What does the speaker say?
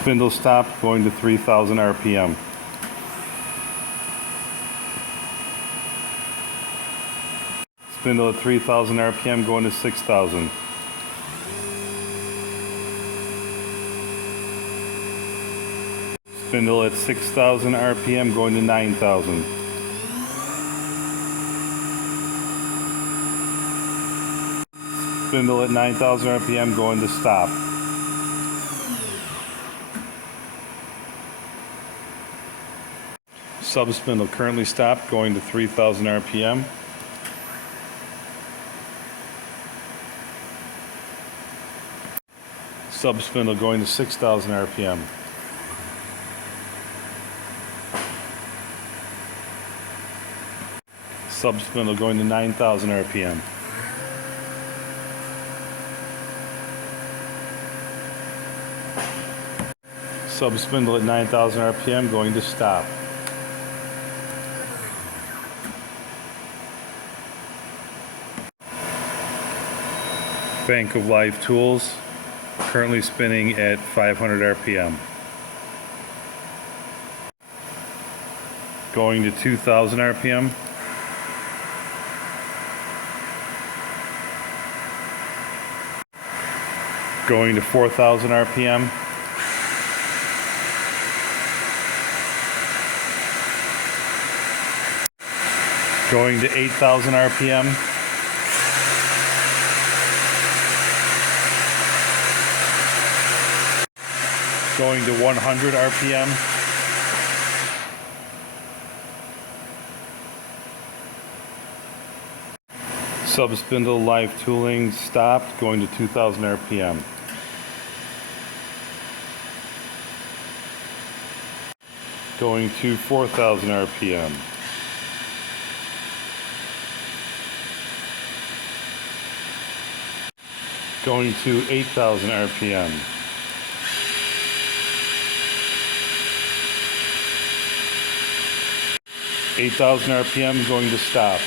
Spindle stop going to 3,000 RPM. Spindle at 3,000 RPM going to 6,000. Spindle at 6,000 RPM going to 9,000. Spindle at 9,000 RPM going to stop. Sub spindle currently stopped going to 3,000 RPM. Sub spindle going to 6,000 RPM. Sub spindle going to 9,000 RPM. Sub spindle at 9,000 RPM going to stop. Bank of live tools currently spinning at 500 RPM. Going to 2,000 RPM. Going to 4,000 RPM. Going to 8,000 RPM. Going to 100 RPM. Sub spindle live tooling stopped going to 2,000 RPM. Going to 4,000 RPM. Going to 8,000 RPM. 8,000 RPM going to stop.